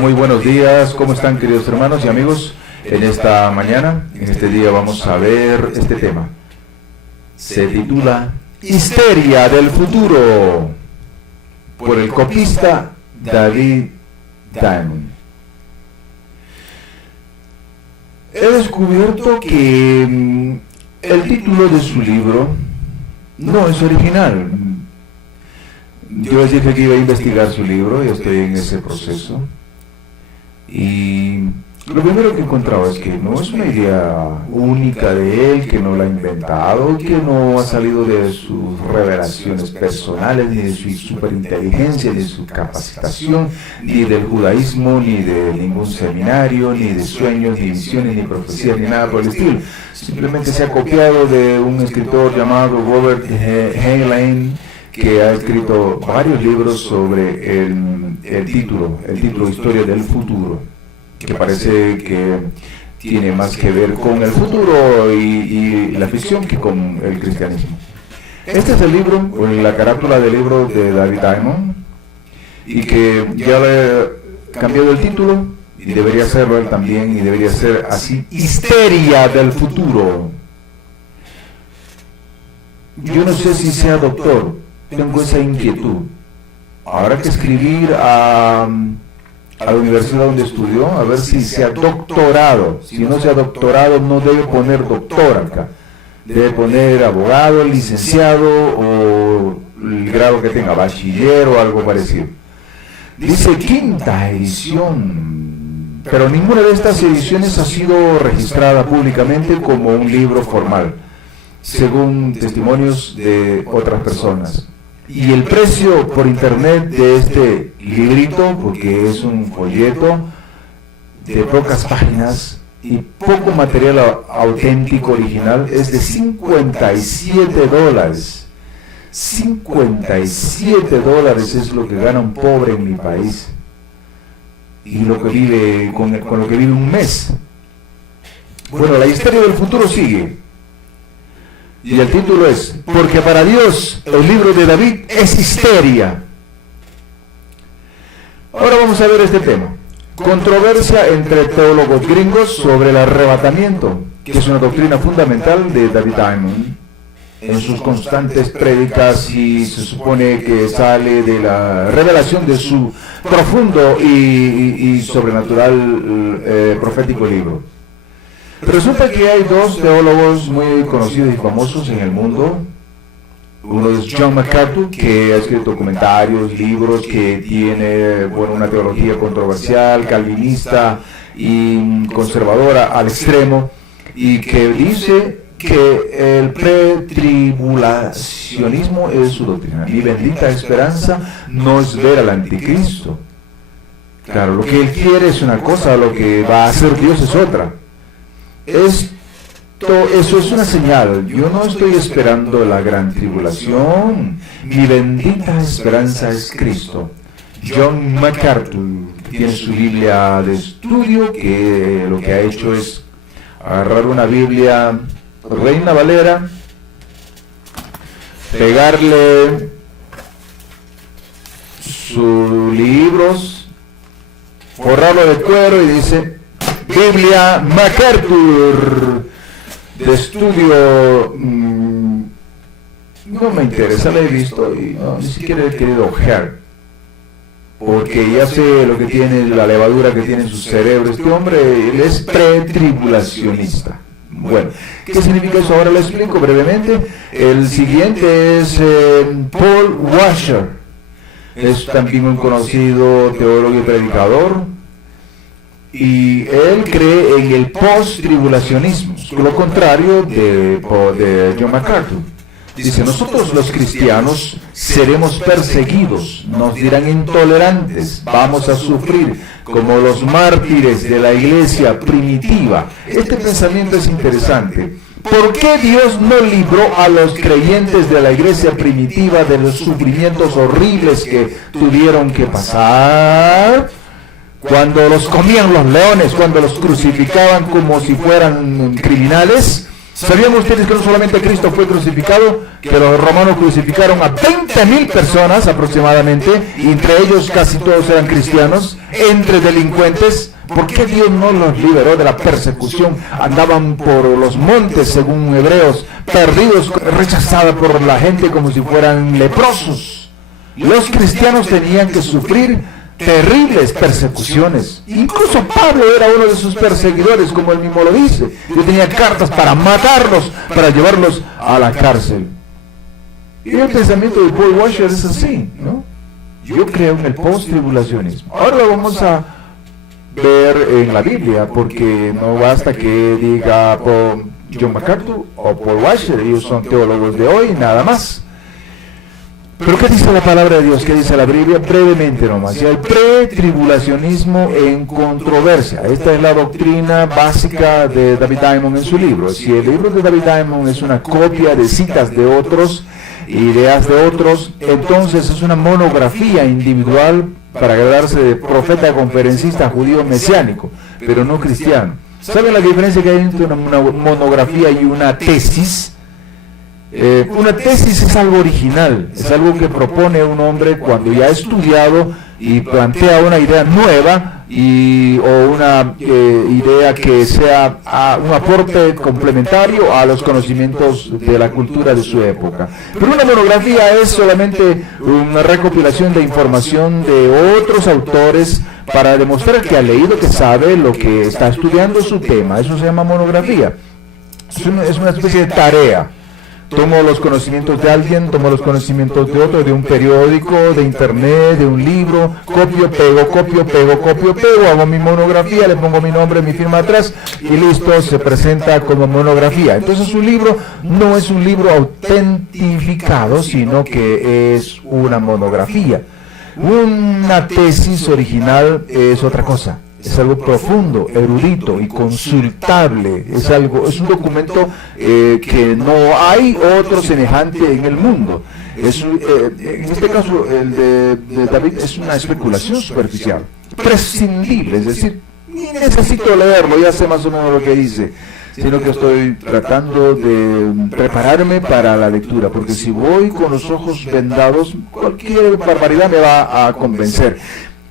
muy buenos días. ¿Cómo están, queridos hermanos y amigos? En esta mañana, en este día, vamos a ver este tema. Se titula Histeria del futuro, por el copista David Diamond. He descubierto que el título de su libro no es original. Yo les dije que iba a investigar su libro y estoy en ese proceso. Y lo primero que he encontrado es que no es una idea única de él, que no la ha inventado, que no ha salido de sus revelaciones personales, ni de su superinteligencia, ni de su capacitación, ni del judaísmo, ni de ningún seminario, ni de sueños, ni visiones, ni profecías, ni nada por el estilo. Simplemente se ha copiado de un escritor llamado Robert Heinlein, que ha escrito varios libros sobre el título Historia del futuro, que parece que tiene más que ver con el futuro y la ficción que con el cristianismo. Este es el libro, o la carátula del libro de David Diamond, y que ya le he cambiado el título, y debería serlo él también, y debería ser así: Histeria del futuro. Yo no sé si sea doctor, tengo esa inquietud. Habrá que escribir a la universidad donde estudió, a ver si se ha doctorado. Si no se ha doctorado, no debe poner doctor acá. Debe poner abogado, licenciado o el grado que tenga, bachiller o algo parecido. Dice quinta edición, pero ninguna de estas ediciones ha sido registrada públicamente como un libro formal, según testimonios de otras personas. Y el precio por internet de este librito, porque es un folleto de pocas páginas y poco material auténtico original, es de $57. $57 es lo que gana un pobre en mi país, y lo que vive con lo que vive un mes. Bueno, la historia del futuro sigue. Y el título es: porque para Dios el libro de David es histeria. Ahora vamos a ver este tema. Controversia entre teólogos gringos sobre el arrebatamiento, que es una doctrina fundamental de David Diamond en sus constantes prédicas, y se supone que sale de la revelación de su profundo y sobrenatural profético libro. Resulta que hay dos teólogos muy conocidos y famosos en el mundo. Uno es John MacArthur, que ha escrito comentarios, libros, que tiene una teología controversial, calvinista y conservadora al extremo, y que dice que el pretribulacionismo es su doctrina. Mi bendita esperanza no es ver al anticristo. Claro, lo que él quiere es una cosa, lo que va a hacer Dios es otra. Eso es una señal. Yo no estoy esperando la gran tribulación. Mi bendita esperanza es Cristo. John MacArthur tiene su Biblia de estudio, que lo que ha hecho es agarrar una Biblia Reina Valera, pegarle sus libros, forrarlo de cuero, y dice: Biblia MacArthur de estudio. No me interesa, la he visto y ni siquiera he querido ojear, porque ya sé lo que tiene, la levadura que tiene en su cerebro. Este hombre, él es pretribulacionista. Bueno, ¿qué significa eso? Ahora lo explico brevemente. El siguiente es Paul Washer. Es también un conocido teólogo y predicador, y él cree en el post-tribulacionismo, lo contrario de John MacArthur. Dice: nosotros los cristianos seremos perseguidos, nos dirán intolerantes, vamos a sufrir como los mártires de la iglesia primitiva. Este pensamiento es interesante. ¿Por qué Dios no libró a los creyentes de la iglesia primitiva de los sufrimientos horribles que tuvieron que pasar? Cuando los comían los leones, cuando los crucificaban como si fueran criminales. ¿Sabían ustedes que no solamente Cristo fue crucificado, que los romanos crucificaron a 20.000 personas aproximadamente, y entre ellos casi todos eran cristianos? entre delincuentes. ¿Por qué Dios no los liberó de la persecución? Andaban por los montes, según Hebreos, perdidos, rechazados por la gente como si fueran leprosos. Los cristianos tenían que sufrir terribles persecuciones. Incluso Pablo era uno de sus perseguidores, como él mismo lo dice. Yo tenía cartas para matarlos, para llevarlos a la cárcel. Y el pensamiento de Paul Washer es así, ¿no? Yo creo en el post-tribulacionismo. Ahora lo vamos a ver en la Biblia, porque no basta que diga John MacArthur o Paul Washer, ellos son teólogos de hoy, nada más. Pero ¿qué dice la palabra de Dios? ¿Qué dice la Biblia? Brevemente nomás. El pretribulacionismo en controversia. Esta es la doctrina básica de David Diamond en su libro. Si el libro de David Diamond es una copia de citas de otros, ideas de otros, entonces es una monografía individual para graduarse de profeta conferencista judío mesiánico, pero no cristiano. ¿Saben la diferencia que hay entre una monografía y una tesis? Una tesis es algo original, es algo que propone un hombre cuando ya ha estudiado y plantea una idea nueva o una idea que sea un aporte complementario a los conocimientos de la cultura de su época. Pero una monografía es solamente una recopilación de información de otros autores para demostrar que ha leído, que sabe lo que está estudiando su tema. Eso se llama monografía. Es una especie de tarea. Tomo los conocimientos de alguien, tomo los conocimientos de otro, de un periódico, de internet, de un libro, copio, pego, hago mi monografía, le pongo mi nombre, mi firma atrás y listo, se presenta como monografía. Entonces un libro no es un libro autentificado, sino que es una monografía. Una tesis original es otra cosa. Es algo profundo, erudito y consultable. Es un documento que no hay otro semejante en el mundo. En este caso, el de David es una especulación superficial, prescindible, es decir, ni necesito leerlo, ya sé más o menos lo que dice, sino que estoy tratando de prepararme para la lectura, porque si voy con los ojos vendados, cualquier barbaridad me va a convencer.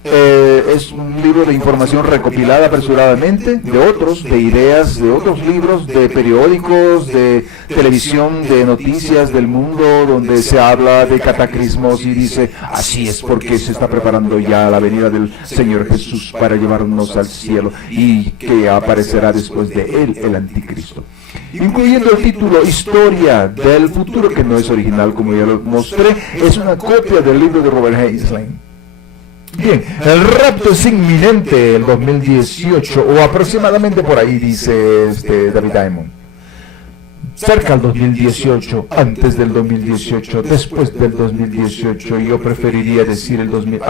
Es un libro de información recopilada apresuradamente de ideas, de otros libros, de periódicos, de televisión, de noticias del mundo, donde se habla de cataclismos y dice, así es porque se está preparando ya la venida del Señor Jesús para llevarnos al cielo y que aparecerá después de él el anticristo. Incluyendo el título Historia del Futuro, que no es original, como ya lo mostré, es una copia del libro de Robert Heinlein. Bien, el rapto es inminente el 2018, o aproximadamente por ahí, dice David Diamond. Cerca del 2018, antes del 2018, después del 2018, yo preferiría decir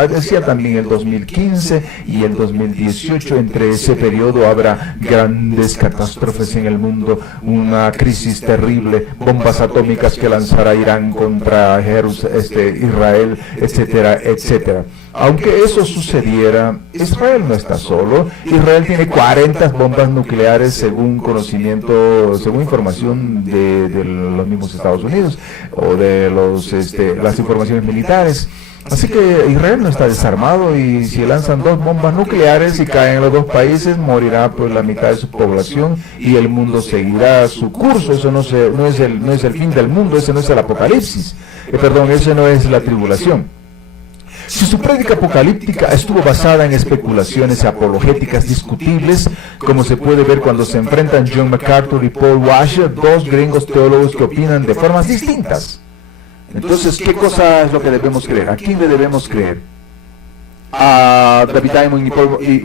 decía también el 2015 y el 2018, entre ese periodo habrá grandes catástrofes en el mundo, una crisis terrible, bombas atómicas que lanzará Irán contra Israel, etcétera, etcétera. Aunque eso sucediera, Israel no está solo. Israel tiene 40 bombas nucleares según información de los mismos Estados Unidos o de las informaciones militares. Así que Israel no está desarmado y si lanzan 2 bombas nucleares y caen en los 2 países, morirá pues la mitad de su población y el mundo seguirá su curso. Eso no es el fin del mundo, ese no es el apocalipsis. Ese no es la tribulación. Si su prédica apocalíptica estuvo basada en especulaciones apologéticas discutibles, como se puede ver cuando se enfrentan John MacArthur y Paul Washer, 2 gringos teólogos que opinan de formas distintas. Entonces, ¿qué cosa es lo que debemos creer? ¿A quién le debemos creer? ¿A David Diamond y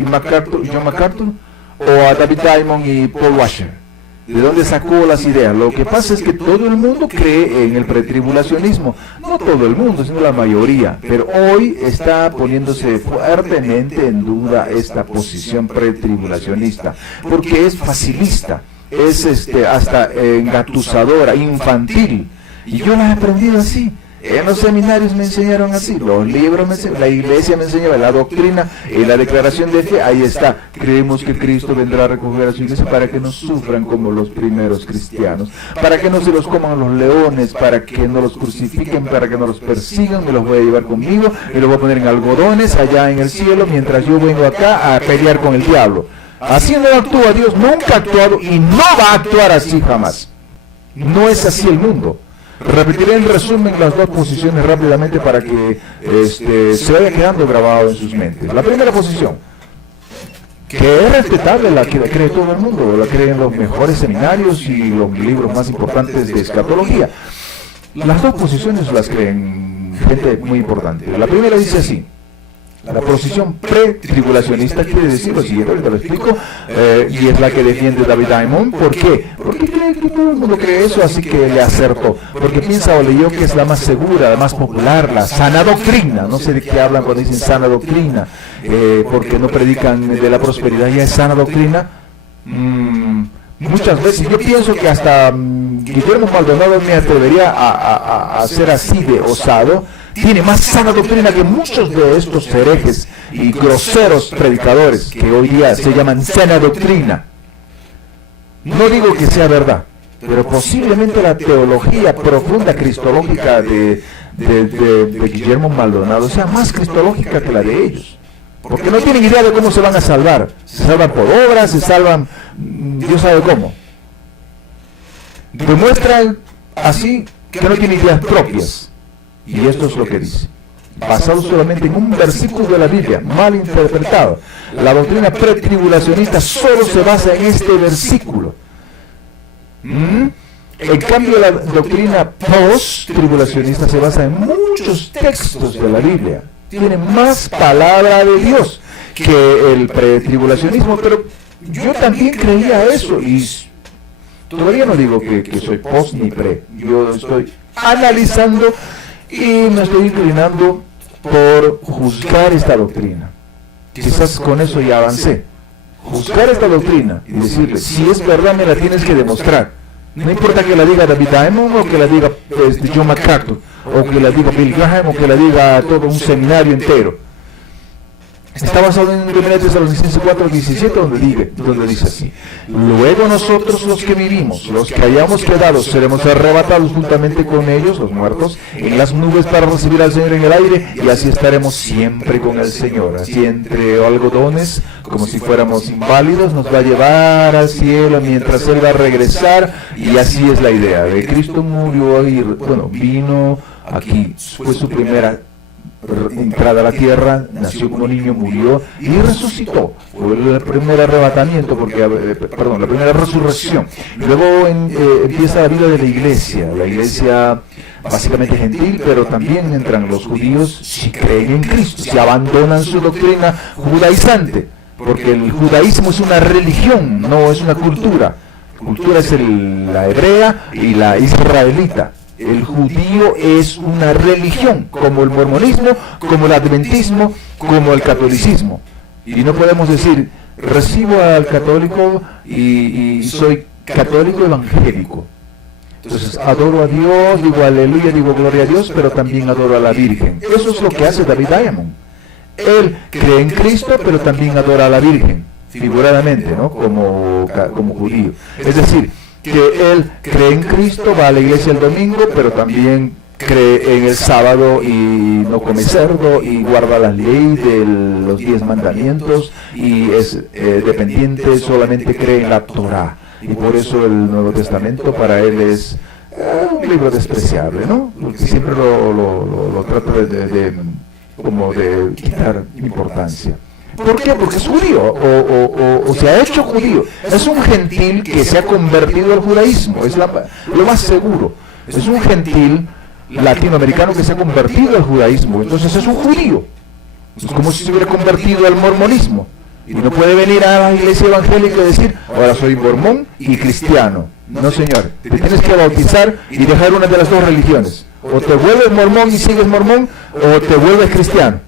John MacArthur? ¿O a David Diamond y Paul Washer? ¿De dónde sacó las ideas? Lo que pasa es que todo el mundo cree en el pretribulacionismo. No todo el mundo, sino la mayoría. Pero hoy está poniéndose fuertemente en duda esta posición pretribulacionista, porque es facilista, es hasta engatusadora, infantil. Y yo la he aprendido así. En los seminarios me enseñaron así, los libros me enseñaron, la iglesia me enseñaba, la doctrina y la declaración de fe, ahí está. Creemos que Cristo vendrá a recoger a su iglesia para que no sufran como los primeros cristianos, para que no se los coman los leones, para que no los crucifiquen, para que no los persigan. Me los voy a llevar conmigo y los voy a poner en algodones allá en el cielo, mientras yo vengo acá a pelear con el diablo. Así no actúa Dios, nunca ha actuado y no va a actuar así jamás. No es así el mundo. Repetiré en resumen las dos posiciones rápidamente para que se vaya quedando grabado en sus mentes. La primera posición, que es respetable, la que cree todo el mundo, la creen los mejores seminarios y los libros más importantes de escatología. Las dos posiciones las creen gente muy importante. La primera dice así: la posición pre-tribulacionista quiere decir lo siguiente, ahorita lo explico, y es la que defiende David Diamond. ¿Por qué? Porque cree que todo el mundo cree eso, así que le acertó. Porque piensa o leyó que es la más segura, la más popular, la sana doctrina. No sé de qué hablan cuando dicen sana doctrina, porque no predican de la prosperidad, ya es sana doctrina. Muchas veces, yo pienso que hasta Guillermo Maldonado me atrevería a ser así de osado. Tiene más sana doctrina que muchos de estos herejes y groseros predicadores que hoy día se llaman sana doctrina. No digo que sea verdad, pero posiblemente la teología profunda cristológica de Guillermo Maldonado sea más cristológica que la de ellos. Porque no tienen idea de cómo se van a salvar. Se salvan por obras, se salvan, Dios sabe cómo. Demuestran así que no tienen ideas propias. Y esto es lo que dice, basado solamente en un versículo de la Biblia, mal interpretado. La doctrina pretribulacionista solo se basa en este versículo. En cambio, la doctrina post-tribulacionista se basa en muchos textos de la Biblia. Tiene más palabra de Dios que el pretribulacionismo, pero yo también creía eso, y todavía no digo que soy post ni pre. Yo estoy analizando y me estoy inclinando por juzgar esta doctrina. Quizás con eso ya avancé. Juzgar esta doctrina y decirle, si es verdad me la tienes que demostrar. No importa que la diga David Diamond o que la diga John MacArthur o que la diga Bill Graham o que la diga todo un seminario entero. Está basado en 1 Tesalonicenses 4:17, donde dice así: luego nosotros los que vivimos, los que hayamos quedado, seremos arrebatados juntamente con ellos, los muertos, en las nubes para recibir al Señor en el aire, y así estaremos siempre con el Señor. Así entre algodones, como si fuéramos inválidos, nos va a llevar al cielo mientras Él va a regresar, y así es la idea. De Cristo murió y, vino aquí, fue su primera entrada a la tierra, nació como niño, murió y resucitó. Fue el primer arrebatamiento, la primera resurrección. Luego empieza la vida de la iglesia básicamente gentil, pero también entran los judíos si creen en Cristo, si abandonan su doctrina judaizante, porque el judaísmo es una religión, no es una cultura. Cultura es la hebrea y la israelita. El judío es una religión, como el mormonismo, como el adventismo, como el catolicismo. Y no podemos decir, recibo al católico y soy católico evangélico. Entonces adoro a Dios, digo aleluya, digo gloria a Dios, pero también adoro a la Virgen. Eso es lo que hace David Diamond. Él cree en Cristo, pero también adora a la Virgen, figuradamente, ¿no? Como judío. Es decir, que él cree en Cristo, va a la iglesia el domingo, pero también cree en el sábado y no come cerdo y guarda las leyes de los 10 mandamientos y es dependiente, solamente cree en la Torá. Y por eso el Nuevo Testamento para él es un libro despreciable, ¿no? Porque siempre lo trata de quitar importancia. ¿Por qué? Porque es judío, o se ha hecho judío. Es un gentil que se ha convertido al judaísmo, es lo más seguro. Es un gentil latinoamericano que se ha convertido al judaísmo, entonces es un judío. Es como si se hubiera convertido al mormonismo. Y no puede venir a la iglesia evangélica y decir, ahora soy mormón y cristiano. No, señor, te tienes que bautizar y dejar una de las dos religiones. O te vuelves mormón y sigues mormón, o te vuelves cristiano.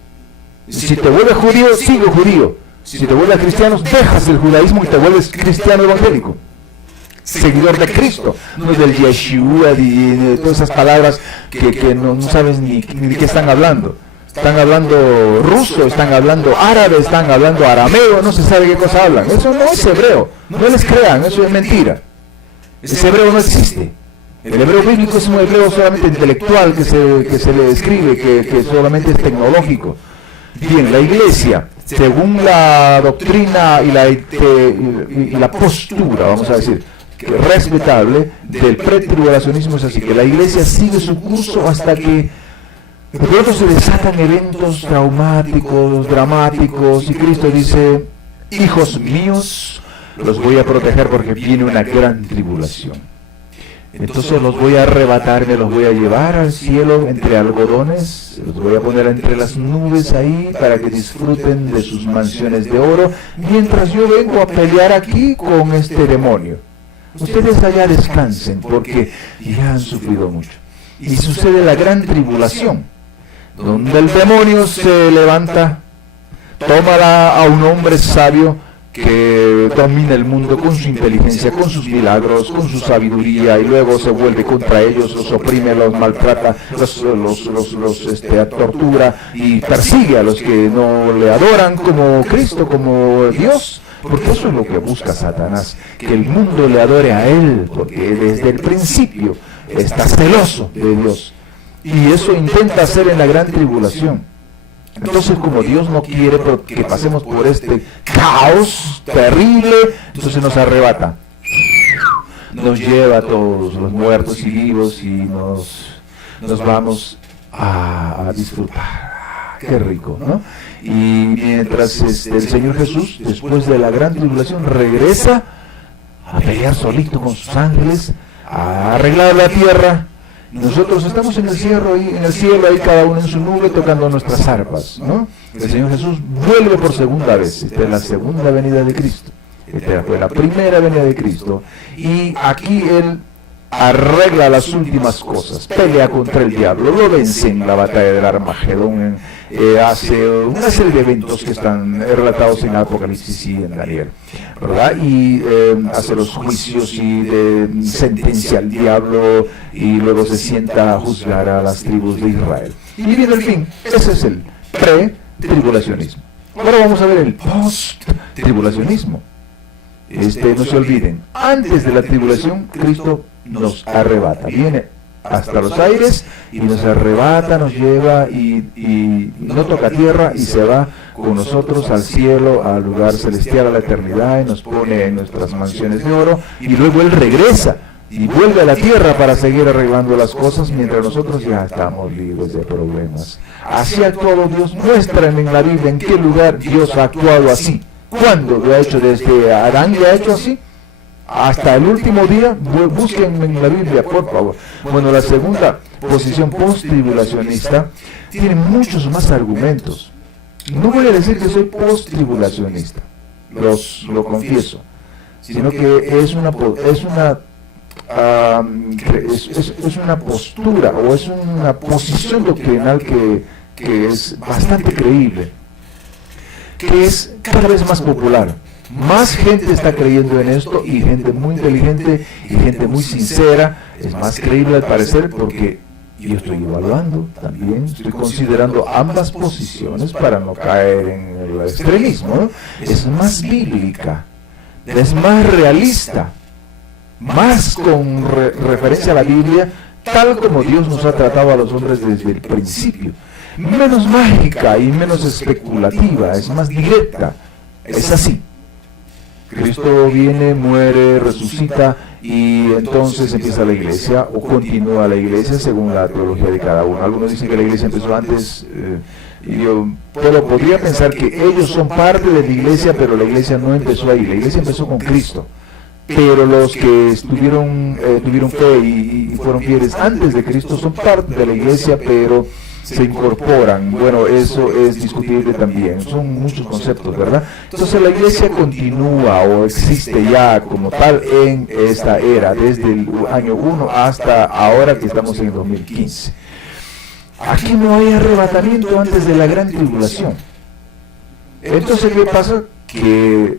Si te vuelves judío, sigue judío. Si te vuelves cristiano, dejas el judaísmo y te vuelves cristiano evangélico. seguidor de Cristo, no del Yeshua, de todas esas palabras que no sabes ni de qué están hablando. Están hablando ruso, están hablando árabe, están hablando arameo, no se sabe qué cosa hablan. Eso no es hebreo, no les crean, eso es mentira. Ese hebreo no existe. El hebreo bíblico es un hebreo solamente intelectual que se le describe, que solamente es tecnológico. Bien, la iglesia, según la doctrina y la postura, vamos a decir, respetable del pretribulacionismo, es así, que la iglesia sigue su curso hasta que de pronto se desatan eventos traumáticos, dramáticos, y Cristo dice: hijos míos, los voy a proteger porque viene una gran tribulación. Entonces los voy a arrebatar, me los voy a llevar al cielo entre algodones, los voy a poner entre las nubes ahí para que disfruten de sus mansiones de oro, mientras yo vengo a pelear aquí con este demonio. Ustedes allá descansen porque ya han sufrido mucho. Y sucede la gran tribulación, donde el demonio se levanta, toma a un hombre sabio que domina el mundo con su inteligencia, con sus milagros, con su sabiduría, y luego se vuelve contra ellos, los oprime, los maltrata, los tortura y persigue a los que no le adoran como Cristo, como Dios, porque eso es lo que busca Satanás, que el mundo le adore a él, porque desde el principio está celoso de Dios, y eso intenta hacer en la gran tribulación. Entonces, como Dios no quiere que pasemos por este caos terrible, entonces nos arrebata, nos lleva a todos los muertos y vivos y nos vamos a disfrutar. Qué rico, ¿no? Y mientras el Señor Jesús, después de la gran tribulación, regresa a pelear solito con sus ángeles, a arreglar la tierra. Nosotros estamos en el cielo, ahí cada uno en su nube tocando nuestras arpas, ¿no? El Señor Jesús vuelve por segunda vez. Esta es la segunda venida de Cristo. Esta fue la primera venida de Cristo. Y aquí Él arregla las últimas cosas, pelea contra el diablo, lo vence en la batalla del Armagedón, hace una serie de eventos que están relatados en Apocalipsis y en Daniel, ¿verdad? Y hace los juicios y sentencia al diablo, y luego se sienta a juzgar a las tribus de Israel. Y viene el fin. Ese es el pre-tribulacionismo. Ahora vamos a ver el post-tribulacionismo. No se olviden, antes de la tribulación, Cristo nos arrebata, viene hasta los aires y nos arrebata, nos lleva y no toca tierra y se va con nosotros al cielo, al lugar celestial, a la eternidad, y nos pone en nuestras mansiones de oro, y luego Él regresa y vuelve a la tierra para seguir arreglando las cosas mientras nosotros ya estamos libres de problemas. Así ha actuado Dios. Muéstrame en la Biblia en qué lugar Dios ha actuado así. ¿Cuándo lo ha hecho? Desde Adán lo ha hecho así hasta el último día. Busquen en la Biblia, por favor. Bueno, la segunda posición post-tribulacionista tiene muchos más argumentos. No voy a decir que soy post-tribulacionista, lo confieso, sino que es una postura o es una posición doctrinal que es bastante creíble, que es cada vez más popular. Más gente está creyendo en esto, y gente muy inteligente y gente muy sincera. Es más creíble al parecer, porque yo estoy evaluando también, estoy considerando ambas posiciones para no caer en el extremismo, ¿no? Es más bíblica, es más realista, más con referencia a la Biblia, tal como Dios nos ha tratado a los hombres desde el principio. Menos mágica y menos especulativa, es más directa. Es así. Cristo viene, muere, resucita, y entonces empieza la iglesia, o continúa la iglesia según la teología de cada uno. Algunos dicen que la iglesia empezó antes, y yo podría pensar que ellos son parte de la iglesia, pero la iglesia no empezó ahí. La iglesia empezó con Cristo. Pero los que tuvieron fe y fueron fieles antes de Cristo son parte de la iglesia, pero se incorporan. Bueno, eso es discutible también. Son muchos conceptos, ¿verdad? Entonces la iglesia continúa o existe ya como tal en esta era, desde el año 1 hasta ahora que estamos en el 2015. Aquí no hay arrebatamiento antes de la gran tribulación. Entonces, ¿qué pasa? Que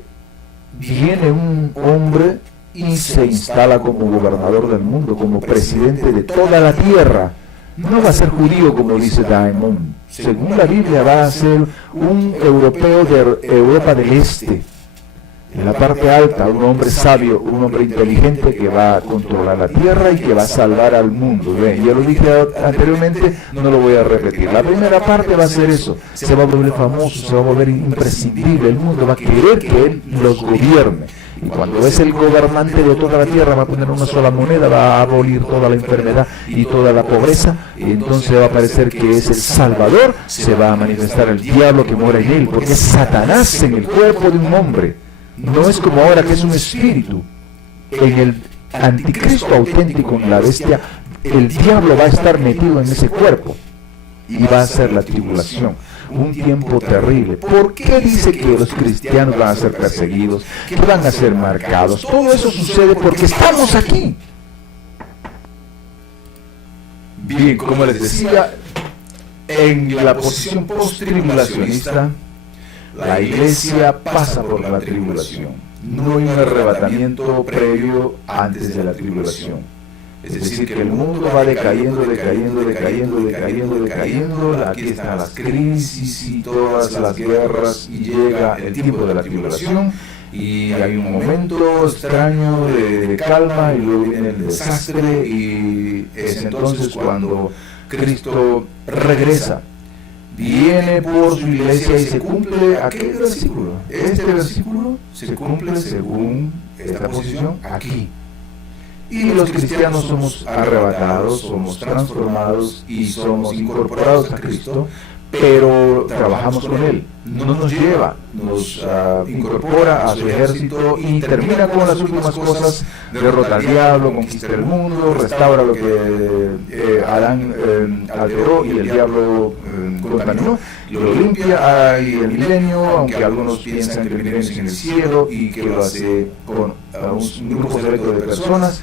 viene un hombre y se instala como gobernador del mundo, como presidente de toda la tierra. No va a ser judío como dice Diamond. Según la Biblia va a ser un europeo de Europa del Este. En la parte alta, un hombre sabio, un hombre inteligente que va a controlar la tierra y que va a salvar al mundo. Bien, ya lo dije anteriormente, no lo voy a repetir. La primera parte va a ser eso. Se va a volver famoso, se va a volver imprescindible. El mundo va a querer que él los gobierne. Y cuando es el gobernante de toda la tierra, va a poner una sola moneda, va a abolir toda la enfermedad y toda la pobreza, y entonces va a parecer que es el Salvador, se va a manifestar el diablo que mora en él, porque es Satanás en el cuerpo de un hombre. No es como ahora que es un espíritu. En el anticristo auténtico, en la bestia, el diablo va a estar metido en ese cuerpo y va a ser la tribulación, un tiempo terrible. ¿Por qué dice que los cristianos van a ser perseguidos, que van a ser marcados? Todo eso sucede porque estamos aquí. Bien, como les decía, en la posición post-tribulacionista, la iglesia pasa por la tribulación. No hay un arrebatamiento previo antes de la tribulación. Es decir, que el mundo va decayendo. Aquí están las crisis y todas las guerras, y llega el tiempo de la tribulación, y hay un momento extraño de calma, y luego viene el desastre, y es entonces cuando Cristo regresa. Viene por su iglesia y se cumple aquel versículo. Este versículo se cumple según esta posición aquí. Y los cristianos somos arrebatados, somos transformados y somos incorporados a Cristo, pero trabajamos con Él. No nos lleva, nos incorpora a su ejército y termina con las últimas cosas: derrota al diablo, conquista el mundo, restaura lo que Adán alteró y el diablo contaminó, lo limpia. Hay el milenio, aunque algunos piensan que el milenio es en el cielo y que lo hace con un grupo selecto de personas.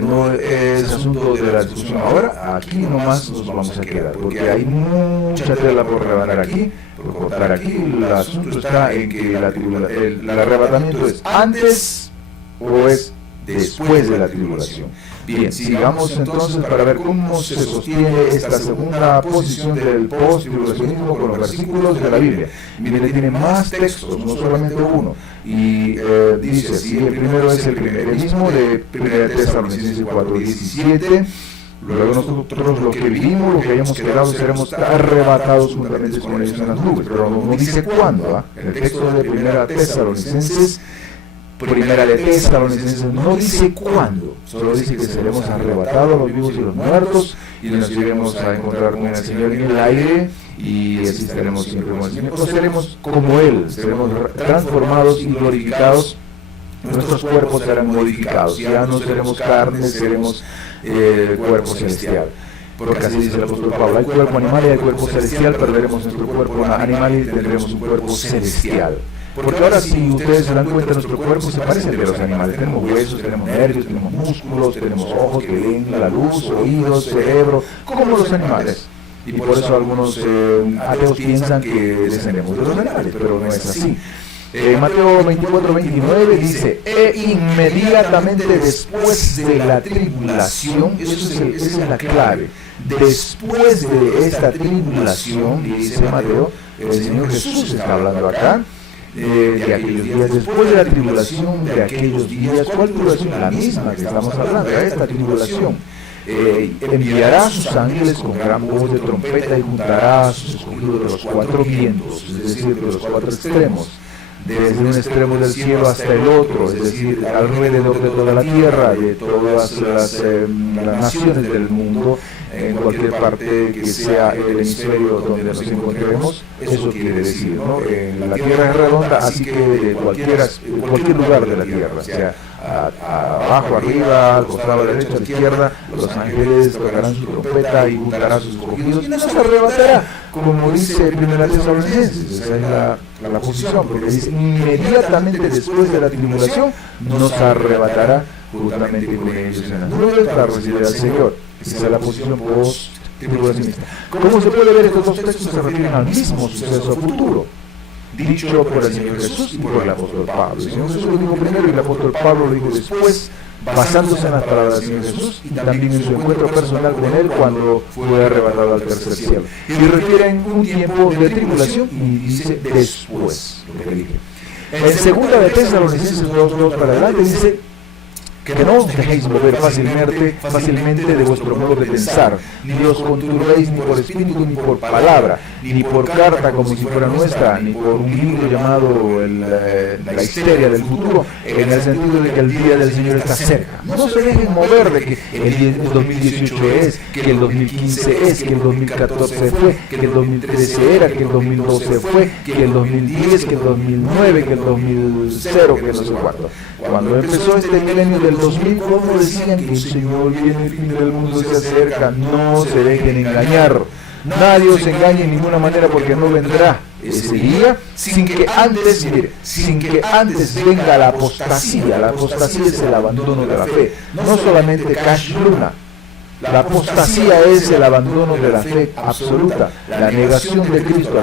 No es asunto de la discusión ahora. Aquí nomás nos vamos a quedar, porque hay mucha tela por rebanar aquí, por cortar aquí. El asunto está en que el arrebatamiento es antes o es después de la tribulación. Bien, sigamos entonces para ver cómo se sostiene esta segunda posición del post-tribulacionismo con los versículos de la Biblia. Miren, tiene más textos, no solamente uno. Y dice así: el primero es el mismo de 1 Tesalonicenses 4:17. Luego nosotros lo que vivimos, lo que hayamos quedado, seremos arrebatados juntamente con ellos en las nubes. Pero no dice cuándo. En el texto de 1 Tesalonicenses no dice cuándo, solo dice que seremos arrebatados los vivos y los muertos, y nos iremos a encontrar con el Señor en el aire, y así estaremos siempre con el Señor. O seremos como Él, seremos transformados y glorificados. Nuestros cuerpos serán modificados, ya no seremos carne, seremos cuerpo celestial. Porque así dice el apóstol Pablo: hay cuerpo animal y hay cuerpo celestial. Perderemos nuestro cuerpo animal y tendremos un cuerpo celestial. Porque ahora, si ustedes se dan cuenta, nuestro cuerpo se parece al de los animales. Tenemos huesos, tenemos nervios, tenemos músculos, tenemos ojos que ven la luz, oídos, cerebro, como los animales. Y por eso algunos ateos piensan que descendemos de los animales, pero no es así. Mateo 24:29 dice: inmediatamente después de la tribulación, esa es la clave. Después de esta tribulación, dice Mateo, el Señor Jesús está hablando acá, de aquellos días, después de la tribulación de aquellos días. ¿Cuál tribulación? La misma que estamos hablando, esta tribulación. Enviará a sus ángeles con gran voz de trompeta y juntará a sus escogidos de los cuatro vientos, es decir, de los cuatro extremos, desde un extremo del cielo hasta el otro, es decir, alrededor de toda la tierra, de todas las naciones del mundo, en cualquier parte que sea el hemisferio donde nos encontremos. Eso quiere decir, ¿no? La tierra es redonda, así que de cualquier lugar de la tierra, sea abajo, arriba, al costado, a la derecha, a la izquierda, los ángeles tocarán su trompeta y juntará a sus escogidos y nos arrebatará, como dice 1 Tesalonicenses. Esa es la posición, porque dice: inmediatamente después de la tribulación nos arrebatará juntamente con ellos en las nubes para recibir al Señor. Esa es la posición post-tribulacionista. Como se puede ver, estos dos textos se refieren al mismo suceso futuro. dicho por el Señor Jesús y por el apóstol Pablo. El Señor Jesús lo dijo primero y el apóstol Pablo lo dijo después, basándose en las palabras del Señor Jesús y también en su encuentro personal con Él cuando fue arrebatado al tercer cielo. Y refieren un tiempo de tribulación y dice después, lo que dije. En segunda de Tesalonicenses 2:2 para adelante dice que no os dejéis mover fácilmente de vuestro modo de pensar, ni os conturbéis ni por espíritu, ni por palabra, ni por carta como si fuera nuestra, ni por un libro llamado la histeria del futuro, en el sentido de que el día del Señor está cerca. No se dejen mover de que el 2018 es, que el 2015 es, que el 2014 fue, que el 2013 era, que el 2012 fue, que el 2010, que el 2009, que el 2000, que no sé cuánto. Cuando empezó este milenio del 2000, como decían que el Señor viene, el fin del mundo se acerca, no se dejen engañar. Nadie os engañe en ninguna manera porque no vendrá ese día sin que antes venga la apostasía. La apostasía es el abandono de la fe, no solamente Cash Luna. La apostasía es el abandono de la fe absoluta, la negación de Cristo,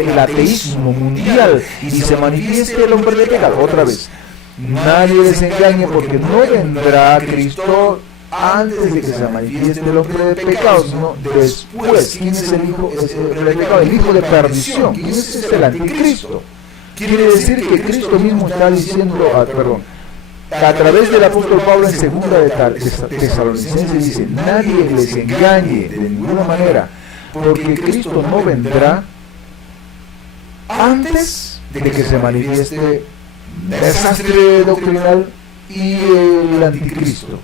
el ateísmo mundial, y se manifieste el hombre de pecado. Otra vez, nadie les engañe porque no vendrá Cristo antes de que se manifieste el hombre de pecado, sino después. ¿Quién es el hijo de pecado? El hijo de perdición. ¿Quién es el anticristo? Quiere decir que Cristo mismo está diciendo, a través del apóstol Pablo en segunda de Tesalonicenses dice, nadie les engañe de ninguna manera, porque Cristo no vendrá antes de que se manifieste desastre doctrinal y el anticristo.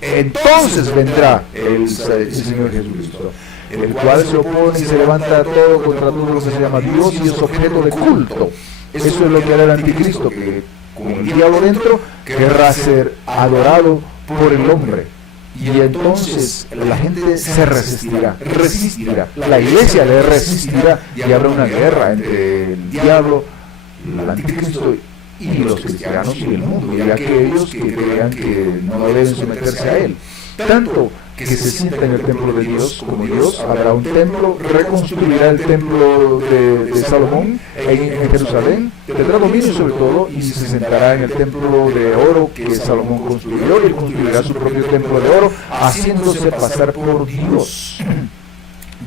Entonces vendrá el Señor Jesucristo, el cual se opone y se levanta todo contra todo lo que se llama Dios y es objeto de culto. Eso es lo que hará el anticristo, que con el diablo dentro querrá ser adorado por el hombre. Y entonces la gente se resistirá, la iglesia le resistirá y habrá una guerra entre el diablo, el anticristo y los cristianos y el mundo, y aquellos que crean que no deben someterse a él. Tanto que se sienta en el templo de Dios como Dios, habrá un templo, reconstruirá el templo de Salomón en Jerusalén, tendrá dominio sobre todo y se sentará en el templo de oro que Salomón construyó, y él construirá su propio templo de oro, haciéndose pasar por Dios.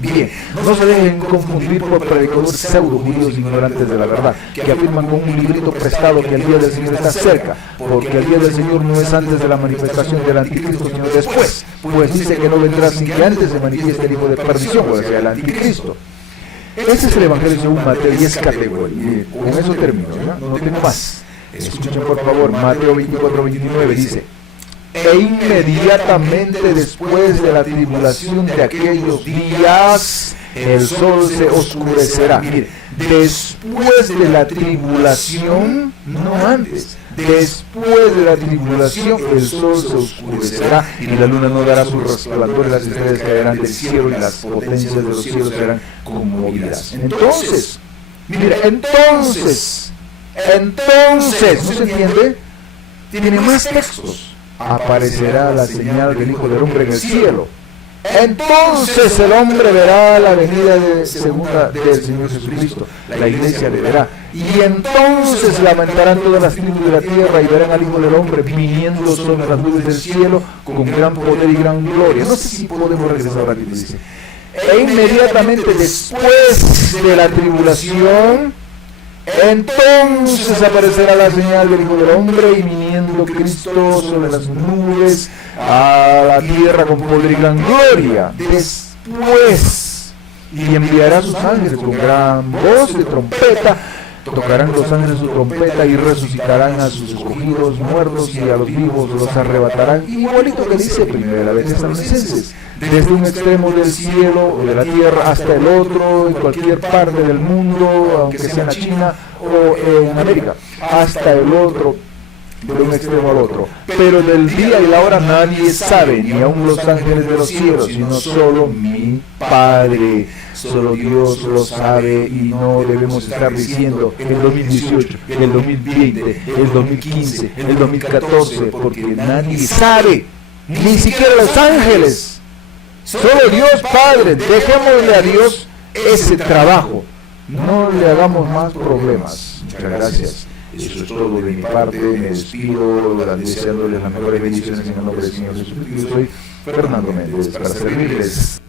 Bien, no se dejen confundir por predicadores pseudo-judíos ignorantes de la verdad, que afirman con un librito prestado que el día del Señor está cerca, porque el día del Señor no es antes de la manifestación del anticristo, sino después, pues dice que no vendrá sin que antes se manifieste el hijo de perdición, o sea, el anticristo. Ese es el Evangelio según Mateo y es categórico. Con eso termino, no tengo más. Escuchen por favor, Mateo 24:29 dice: e inmediatamente después de la tribulación de aquellos días, el sol se oscurecerá. Mire, después de la tribulación, no antes. Después de la tribulación, el sol se oscurecerá y la luna no dará su resplandor, y las estrellas caerán del cielo y las potencias de los cielos serán conmovidas. Entonces, mire, entonces, ¿no se entiende? Tiene más textos. Aparecerá la señal del Hijo del Hombre en el cielo. Entonces el hombre verá la venida segunda del Señor Jesucristo. La iglesia le verá. Y entonces lamentarán todas las tribus de la tierra y verán al Hijo del Hombre viniendo sobre las nubes del cielo con gran poder y gran gloria. No sé si podemos regresar ahora que dice. E inmediatamente después de la tribulación, entonces aparecerá la señal del Hijo del Hombre y viniendo Cristo sobre las nubes a la tierra con poder y gran gloria. Después, y enviará a sus ángeles con gran voz de trompeta, tocarán los ángeles su trompeta y resucitarán a sus escogidos muertos y a los vivos los arrebatarán. Igualito que dice primero de Tesalonicenses, desde un extremo del cielo o de la tierra hasta el otro, en cualquier parte del mundo, aunque sea en la China o en América, hasta el otro, de un extremo al otro. Pero del día y la hora nadie sabe, ni aun los ángeles de los cielos, sino solo mi Padre. Solo Dios lo sabe, y no debemos estar diciendo el 2018, el 2020, el 2015, el 2014, porque nadie sabe, ni siquiera los ángeles. Solo Dios Padre. Dejémosle a Dios ese trabajo no le hagamos más problemas. Muchas gracias. Eso es todo de mi parte. Me despido deseándoles las mejores bendiciones en el nombre del Señor Jesucristo. Yo soy Fernando Méndez para servirles.